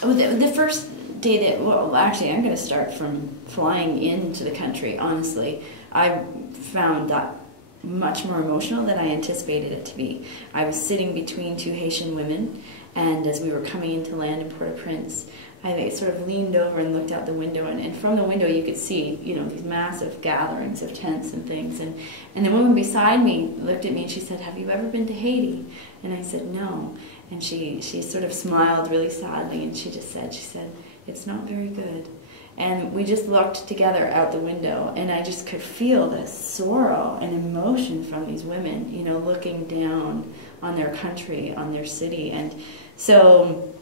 The first day that, well, actually, I'm going to start from flying into the country, honestly. I found that much more emotional than I anticipated it to be. I was sitting between two Haitian women, and as we were coming into land in Port-au-Prince, I sort of leaned over and looked out the window, and from the window you could see, you know, these massive gatherings of tents and things. And the woman beside me looked at me and she said, "Have you ever been to Haiti?" And I said, "No." And she sort of smiled really sadly, and she said, "It's not very good." And we just looked together out the window, and I just could feel this sorrow and emotion from these women, you know, looking down on their country, on their city. And so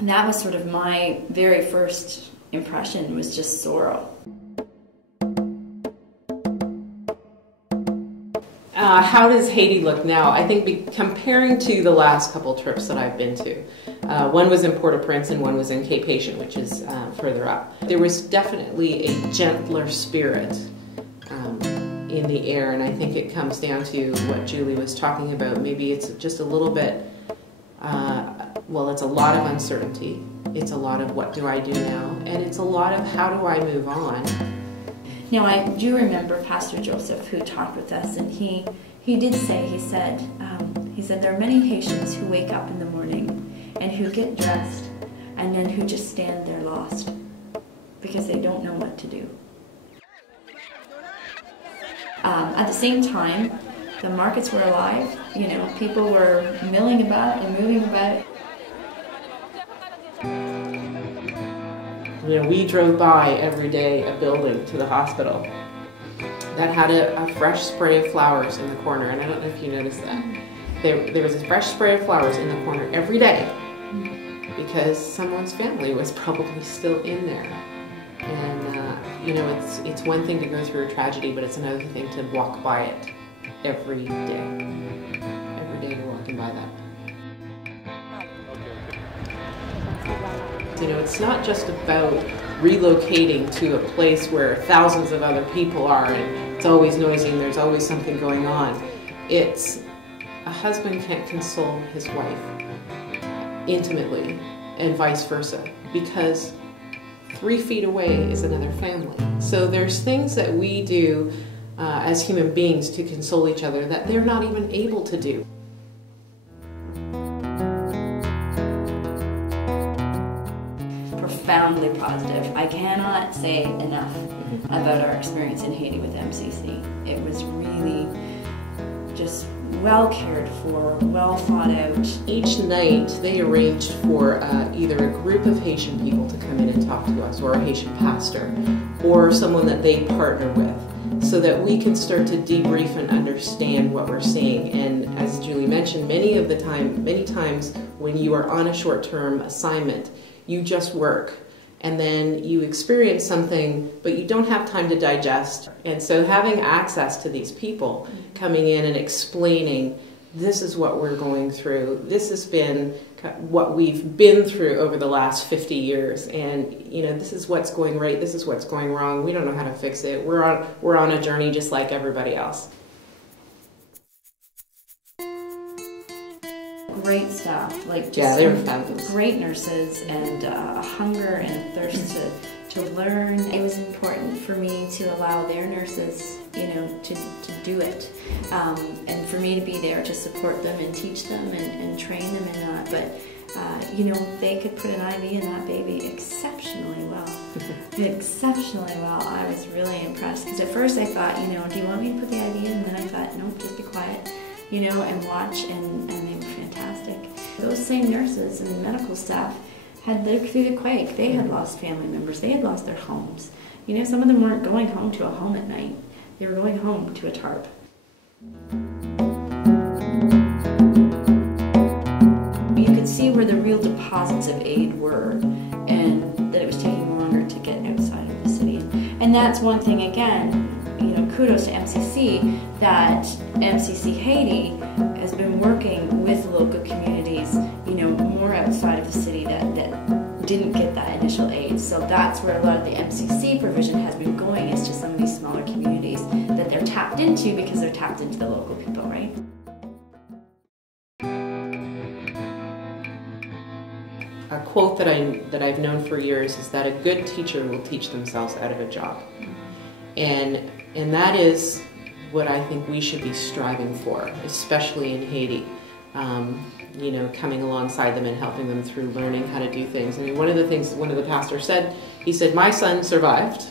that was sort of my very first impression, was just sorrow. How does Haiti look now? I think comparing to the last couple trips that I've been to, one was in Port-au-Prince and one was in Cape Haitian, which is further up. There was definitely a gentler spirit in the air, and I think it comes down to what Julie was talking about. Maybe it's just a little bit, well, it's a lot of uncertainty. It's a lot of what do I do now? And it's a lot of how do I move on? Now, I do remember Pastor Joseph, who talked with us, and he did say, he said, there are many Haitians who wake up in the morning and who get dressed and then who just stand there lost because they don't know what to do. At the same time, the markets were alive, you know, people were milling about and moving about. You know, we drove by every day a building to the hospital that had a fresh spray of flowers in the corner, and I don't know if you noticed that. There was a fresh spray of flowers in the corner every day because someone's family was probably still in there. And, you know, it's one thing to go through a tragedy, but it's another thing to walk by it every day. Every day we're walking by that. You know, it's not just about relocating to a place where thousands of other people are and it's always noisy and there's always something going on. It's a husband can't console his wife intimately and vice versa, because 3 feet away is another family. So there's things that we do as human beings to console each other that they're not even able to do. Profoundly positive. I cannot say enough about our experience in Haiti with MCC. It was really just well cared for, well thought out. Each night they arranged for either a group of Haitian people to come in and talk to us, or a Haitian pastor, or someone that they partner with, so that we can start to debrief and understand what we're seeing. And as Julie mentioned, many times when you are on a short-term assignment, you just work and then you experience something, but you don't have time to digest. And so having access to these people coming in and explaining, this is what we're going through, this has been what we've been through over the last 50 years, and you know, this is what's going right, this is what's going wrong, we don't know how to fix it, we're on a journey just like everybody else. Great staff, like just yeah, they were fabulous. Great nurses, and a hunger and a thirst to learn. It was important for me to allow their nurses, you know, to do it, and for me to be there to support them and teach them and train them in that. But you know, they could put an IV in that baby exceptionally well. Exceptionally well. I was really impressed, because at first I thought, you know, do you want me to put the IV in? And then I thought, no, just be quiet, you know, and watch, and they were fantastic. Those same nurses and medical staff had lived through the quake. They had lost family members. They had lost their homes. You know, some of them weren't going home to a home at night. They were going home to a tarp. You could see where the real deposits of aid were, and that it was taking longer to get outside of the city. And that's one thing, again, you know, kudos to MCC, that MCC Haiti has been working with local communities, you know, more outside of the city that didn't get that initial aid. So that's where a lot of the MCC provision has been going, is to some of these smaller communities that they're tapped into, because they're tapped into the local people, right? a quote that I've known for years is that a good teacher will teach themselves out of a job. And that is what I think we should be striving for, especially in Haiti. You know, coming alongside them and helping them through learning how to do things. I mean, one of the things one of the pastors said, he said, my son survived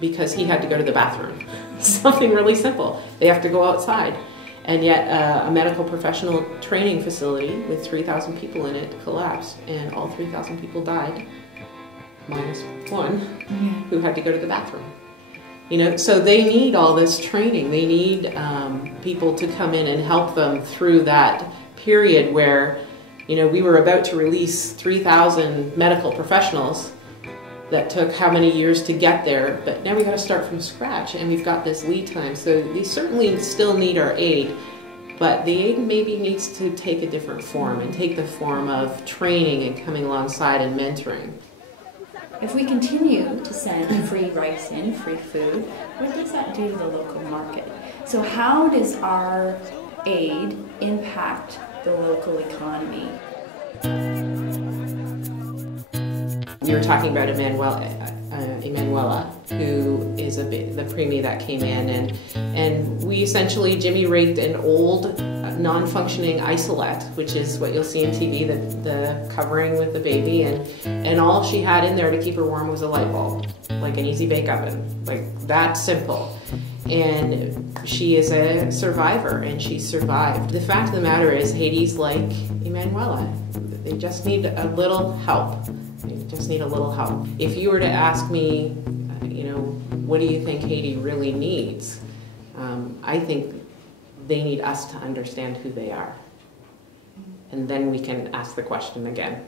because he had to go to the bathroom. Something really simple. They have to go outside. And yet a medical professional training facility with 3,000 people in it collapsed, and all 3,000 people died, minus one who had to go to the bathroom. You know, so they need all this training. They need people to come in and help them through that period where, you know, we were about to release 3,000 medical professionals that took how many years to get there, but now we got to start from scratch, and we've got this lead time. So they certainly still need our aid, but the aid maybe needs to take a different form and take the form of training and coming alongside and mentoring. If we continue to send free rice in, free food, what does that do to the local market? So how does our aid impact the local economy? You were talking about Emanuela, who is the preemie that came in, and we essentially Jimmy rigged an old non-functioning isolette, which is what you'll see in TV, the covering with the baby, and all she had in there to keep her warm was a light bulb, like an easy bake oven, like that simple. And she is a survivor, and she survived. The fact of the matter is, Haiti's like Emanuela. They just need a little help. They just need a little help. If you were to ask me, you know, what do you think Haiti really needs? I think they need us to understand who they are. And then we can ask the question again.